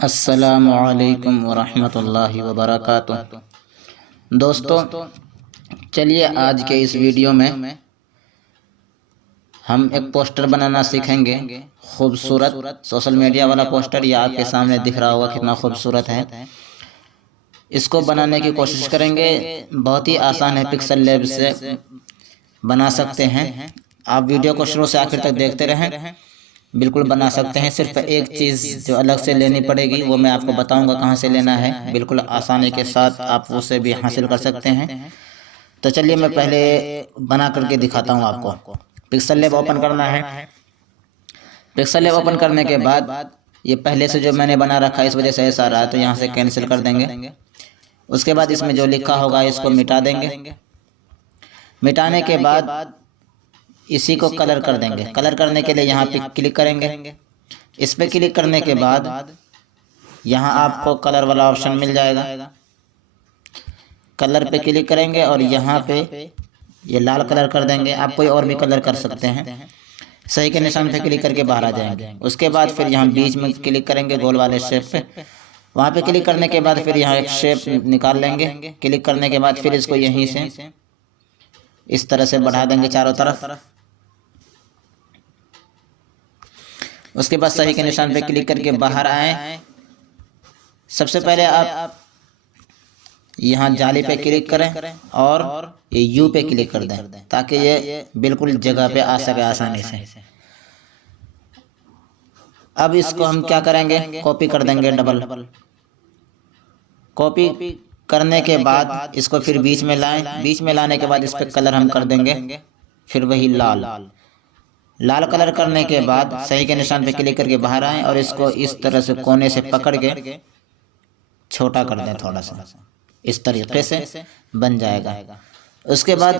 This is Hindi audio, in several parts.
अस्सलामुअलैकुम वरहमतुल्लाहि वबरकातुह। दोस्तों, चलिए आज के इस वीडियो में हम एक पोस्टर बनाना सीखेंगे। खूबसूरत सोशल मीडिया वाला पोस्टर, ये आपके सामने दिख रहा होगा कितना खूबसूरत है। इसको बनाने की कोशिश करेंगे। बहुत ही आसान है, पिक्सल लैब से बना सकते हैं। आप वीडियो को शुरू से आखिर तक देखते रहें, बिल्कुल बना सकते हैं। सिर्फ एक चीज़ जो अलग से लेनी पड़ेगी वो मैं आपको बताऊंगा कहाँ से लेना है। बिल्कुल आसानी के साथ आप उसे भी हासिल कर सकते हैं। तो चलिए मैं पहले बना करके दिखाता हूँ आपको। पिक्सल लैब ओपन करना है। पिक्सल लैब ओपन करने के बाद ये पहले से जो मैंने बना रखा है इस वजह से ऐसा रहा, तो यहाँ से कैंसिल कर देंगे। उसके बाद इसमें जो लिखा होगा इसको मिटा देंगे। मिटाने के बाद इसी को कलर कर देंगे। कलर करने के लिए यहाँ पे क्लिक करेंगे। इस पे क्लिक करने के बाद यहाँ आपको कलर वाला ऑप्शन मिल जाएगा। कलर पे क्लिक करेंगे और यहाँ पे ये लाल कलर कर देंगे। आप कोई और भी कलर कर सकते हैं। सही के निशान पे क्लिक करके बाहर आ जाएंगे। उसके बाद फिर यहाँ बीच में क्लिक करेंगे गोल वाले शेप पे। वहाँ पे क्लिक करने के बाद फिर यहाँ एक शेप निकाल लेंगे। क्लिक करने के बाद फिर इसको यहीं से इस तरह से बढ़ा देंगे चारों तरफ। उसके बाद सही के निशान पे क्लिक करके बाहर आए। सबसे पहले आप यहाँ जाली पे क्लिक करें और ये यू पे क्लिक कर दें ताकि ये बिल्कुल जगह पे आ सके आसानी से। अब इसको हम क्या करेंगे, कॉपी कर देंगे डबल। कॉपी करने के बाद इसको फिर बीच में लाएं। बीच में लाने के बाद इस पर कलर हम कर देंगे फिर वही लाल कलर करने के बाद सही के निशान पे क्लिक करके बाहर आएं और इसको इस तरह से कोने से पकड़ के छोटा कर दें थोड़ा सा। इस तरीके से बन जाएगा। उसके बाद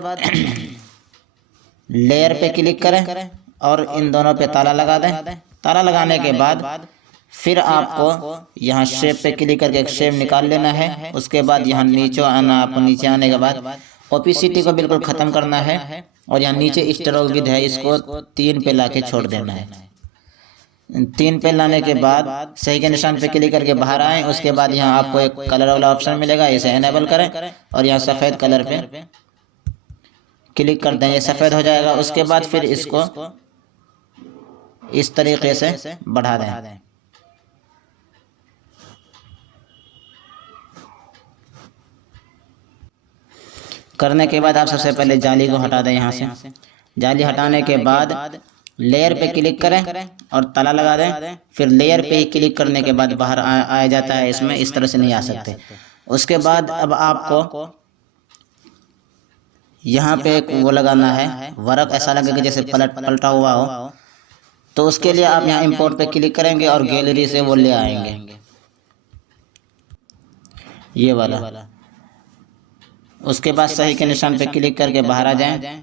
लेयर पे क्लिक करें और इन दोनों पे ताला लगा दें। ताला लगाने के बाद फिर आपको यहाँ शेप पे क्लिक करके एक शेप निकाल लेना है। उसके बाद यहाँ नीचे आना। आपको नीचे आने के बाद ओपेसिटी को बिल्कुल ख़त्म करना है और यहाँ नीचे स्ट्रोक विड्थ है, इसको 3 पे लाके छोड़ देना है। 3 पे लाने के बाद सही के निशान पे क्लिक करके बाहर आएं। उसके बाद यहाँ आपको एक कलर वाला ऑप्शन मिलेगा, इसे एनेबल करें और यहाँ सफ़ेद कलर पे क्लिक कर दें, ये सफ़ेद हो जाएगा। उसके बाद फिर इसको इस तरीके से बढ़ा दें। करने के बाद आप सबसे पहले जाली को हटा दें। यहाँ से जाली हटाने के बाद लेयर पे क्लिक करें और ताला लगा दें। फिर लेयर पे क्लिक करने के बाद बाहर आ जाता है, इसमें इस तरह से नहीं आ सकते। उसके बाद अब आपको यहाँ पे एक वो लगाना है, वर्क ऐसा लगेगा जैसे पलटा हुआ हो। तो उसके लिए आप यहाँ इंपोर्ट पे क्लिक करेंगे और गैलरी से वो ले आएंगे, ये वाला। उसके बाद सही के निशान पे क्लिक करके बाहर आ जाएं।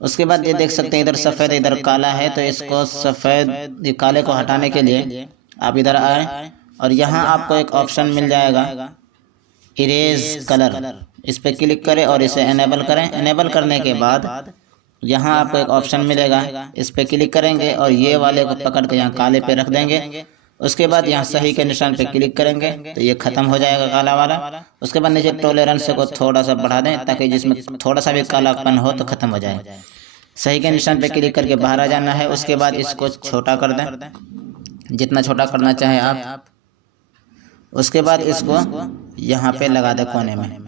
उसके बाद ये देख सकते हैं इधर सफ़ेद इधर काला है, तो इसको सफ़ेद काले को हटाने के लिए आप इधर आए और यहाँ आपको एक ऑप्शन मिल जाएगा इरेज कलर। इस पे क्लिक करें और इसे एनेबल करें। एनेबल करने के बाद यहाँ आपको एक ऑप्शन मिलेगा, इस पे क्लिक करेंगे और ये वाले को पकड़ के यहाँ काले पे रख देंगे। उसके बाद यहाँ सही के निशान पे क्लिक करेंगे तो ये ख़त्म हो जाएगा काला वाला। उसके बाद नीचे टॉलरेंस को थोड़ा सा बढ़ा दें ताकि जिसमें थोड़ा सा भी कालापन हो तो ख़त्म हो जाए। सही के निशान पे क्लिक करके बाहर आ जाना है। उसके बाद इसको छोटा कर दें, जितना छोटा करना चाहें आप। उसके बाद इसको यहाँ पे लगा दें कोने में।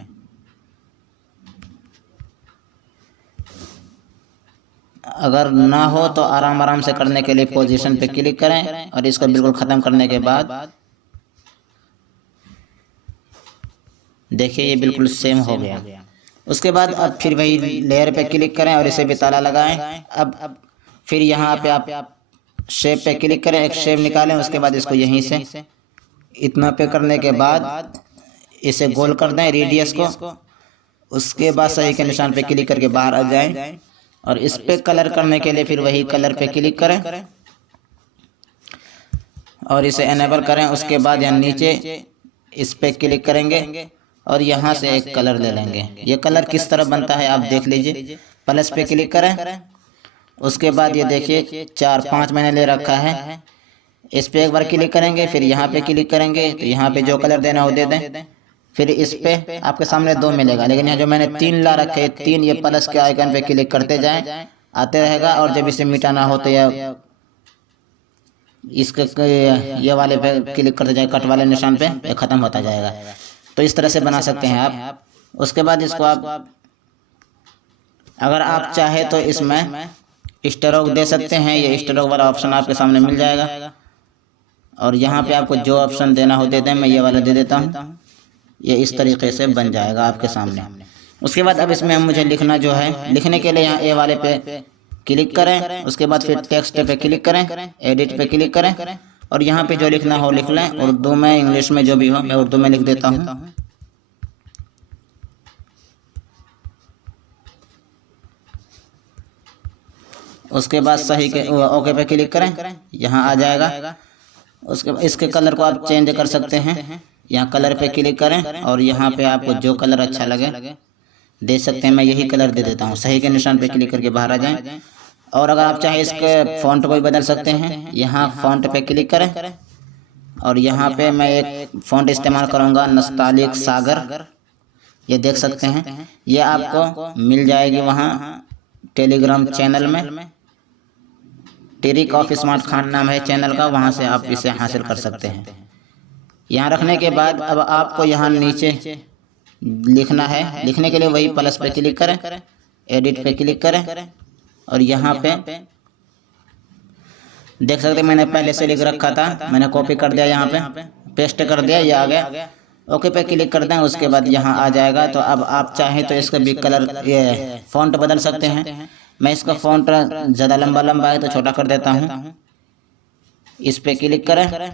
अगर ना हो तो आराम से करने के लिए पोजीशन पे क्लिक करें और इसको बिल्कुल ख़त्म करने के बाद देखिए ये बिल्कुल सेम हो गया। उसके बाद अब फिर वही लेयर पे क्लिक करें और इसे भी ताला लगाएं। अब फिर यहाँ पे आप शेप पे क्लिक करें, एक शेप निकालें। उसके बाद इसको यहीं से इतना पे करने के बाद इसे गोल कर दें रेडियस को। उसके बाद सही के निशान पे क्लिक करके बाहर आ जाएं और इस पे कलर करने के लिए फिर वही कलर पे क्लिक करें और इसे एनेबल करें। उसके बाद यहाँ नीचे इस पे क्लिक करेंगे और यहाँ से एक कलर ले लेंगे। ये कलर किस तरह बनता है आप देख लीजिए। प्लस पे क्लिक करें। उसके बाद ये देखिए 4-5 मैंने ले रखा है। इस पे एक बार क्लिक करेंगे, फिर यहाँ पे क्लिक करेंगे तो यहाँ पे जो कलर देना हो दे दें। फिर इस पे आपके सामने 2 मिलेगा, लेकिन यहाँ जो मैंने 3 ला रखे, 3 ये प्लस के आइकन पे क्लिक करते जाएं, आते रहेगा। और जब इसे मिटाना हो तो या इसके ये वाले पे क्लिक करते जाए, कट वाले निशान पे, ये खत्म होता जाएगा। तो इस तरह से बना सकते हैं आप। उसके बाद इसको आप अगर आप चाहे तो इसमें स्ट्रोक दे सकते हैं, ये स्ट्रोक वाला ऑप्शन आपके सामने मिल जाएगा। और यहाँ पे आपको जो ऑप्शन देना हो दे दें, मैं ये वाला दे देता हूँ। ये इस तरीके से बन जाएगा आपके सामने। उसके बाद अब इसमें मुझे लिखना जो है, लिखने के लिए यहाँ ए वाले पे क्लिक करें। उसके बाद फिर टेक्स्ट पे क्लिक करें, एडिट पे क्लिक करें और यहाँ पे जो लिखना हो लिख लें, उर्दू में, इंग्लिश में, जो भी हो। मैं उर्दू में लिख देता हूँ। उसके बाद सही के ओके पे क्लिक करें, यहाँ आ जाएगा। उसके बाद इसके कलर को आप चेंज कर सकते हैं। यहाँ कलर पे क्लिक करें और यहाँ पे आपको जो कलर अच्छा लगे दे सकते हैं। मैं यही कलर दे देता हूँ। सही के निशान पे क्लिक करके बाहर आ जाएं। और अगर आप चाहें इसके फ़ॉन्ट को भी बदल सकते हैं। यहाँ फ़ॉन्ट पे क्लिक करें और यहाँ पे मैं एक फ़ॉन्ट इस्तेमाल करूँगा, नस्तालिक सागर। ये देख सकते हैं, ये आपको मिल जाएगी वहाँ टेलीग्राम चैनल में। टिरिक ऑफ स्मार्ट खान नाम है चैनल का, वहाँ से आप इसे हासिल कर सकते हैं। यहाँ रखने के बाद अब आपको यहाँ नीचे लिखना है। लिखने के लिए वही प्लस पे क्लिक करें, एडिट पे क्लिक करें और यहाँ पे देख सकते हैं मैंने पहले से लिख रखा था, मैंने कॉपी कर दिया, यहाँ पे पेस्ट कर दिया, ये आ गया। ओके पे क्लिक कर दें, उसके बाद यहाँ आ जाएगा। तो अब आप चाहें तो इसका भी कलर, ये फ़ॉन्ट बदल सकते हैं। मैं इसका फ़ॉन्ट ज़्यादा लंबा है तो छोटा कर देता हूँ। इस पे क्लिक करें,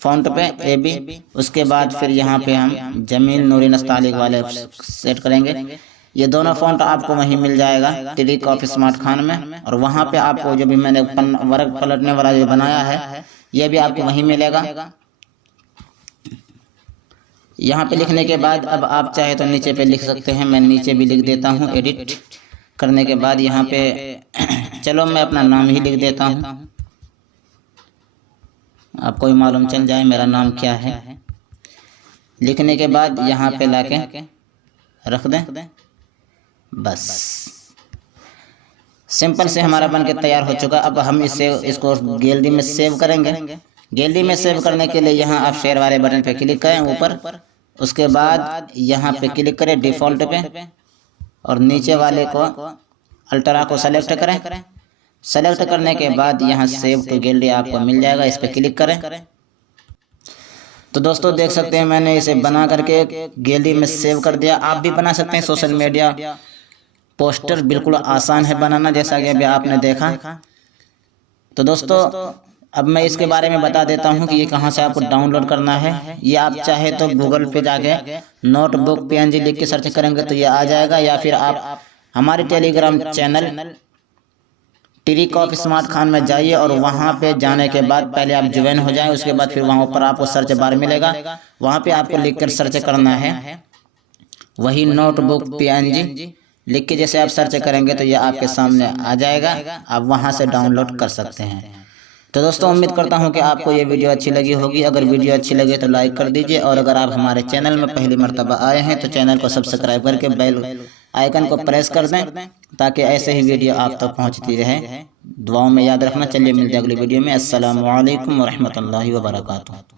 फ़ॉन्ट पे AB। उसके बाद फिर यहाँ पे हम जमील नूरी नस्तालिक वाले सेट करेंगे। ये दोनों फ़ॉन्ट आपको वहीं मिल जाएगा टिरिक ऑफ स्मार्ट खान में। और वहाँ पे आपको जो भी मैंने वर्ग पलटने वाला जो बनाया है, ये भी आपको वहीं मिलेगा। यहाँ पे लिखने के बाद अब आप चाहे तो नीचे पे लिख सकते हैं। मैं नीचे भी लिख देता हूँ। एडिट करने के बाद यहाँ पे चलो मैं अपना नाम ही लिख देता हूँ, आपको ही मालूम चल जाए मेरा नाम क्या है। लिखने के बाद यहाँ पे लाके रख दें, बस सिंपल से हमारा बन के तैयार हो चुका। अब हम इसको गैलरी में सेव करेंगे। गैलरी में सेव करने के लिए यहाँ आप शेयर वाले बटन पे क्लिक करें ऊपर। उसके बाद यहाँ पे क्लिक करें डिफ़ॉल्ट पे और नीचे वाले को अल्ट्रा को सेलेक्ट करें। सेलेक्ट करने के बाद यहाँ सेव टू गैलरी आपको मिल जाएगा, इस पर क्लिक करें। तो दोस्तों देख सकते हैं मैंने इसे बना करके गैलरी में सेव कर दिया। आप भी बना सकते हैं सोशल मीडिया पोस्टर, बिल्कुल आसान है बनाना, जैसा कि अभी आपने देखा। तो दोस्तों अब मैं इसके बारे में बता देता हूं कि ये कहां से आपको डाउनलोड करना है। ये आप चाहे तो गूगल पे जाके नोटबुक PNG लिख के सर्च करेंगे तो ये आ जाएगा, या फिर आप हमारे Telegram channel trick of smart Khan में जाइए और वहाँ पे जाने के बाद पहले आप ज्वाइन हो जाएं। उसके बाद फिर वहाँ ऊपर आपको सर्च बार मिलेगा, वहाँ पे आपको लिख कर सर्च करना है वही नोटबुक PNG लिख के जैसे आप सर्च करेंगे तो ये आपके सामने आ जाएगा, आप वहाँ से डाउनलोड कर सकते हैं। तो दोस्तों उम्मीद करता हूँ कि आपको ये वीडियो अच्छी लगी होगी। अगर वीडियो अच्छी लगे तो लाइक कर दीजिए, और अगर आप हमारे चैनल में पहली मर्तबा आए हैं तो चैनल को सब्सक्राइब करके बेल आइकन को प्रेस कर दें ताकि ऐसे ही वीडियो आप तक पहुँचती रहे। दुआओं में याद रखना। चलिए मिलते हैं अगली वीडियो में। अस्सलामु अलैकुम वरहमतुल्लाहि वबरकातुहू।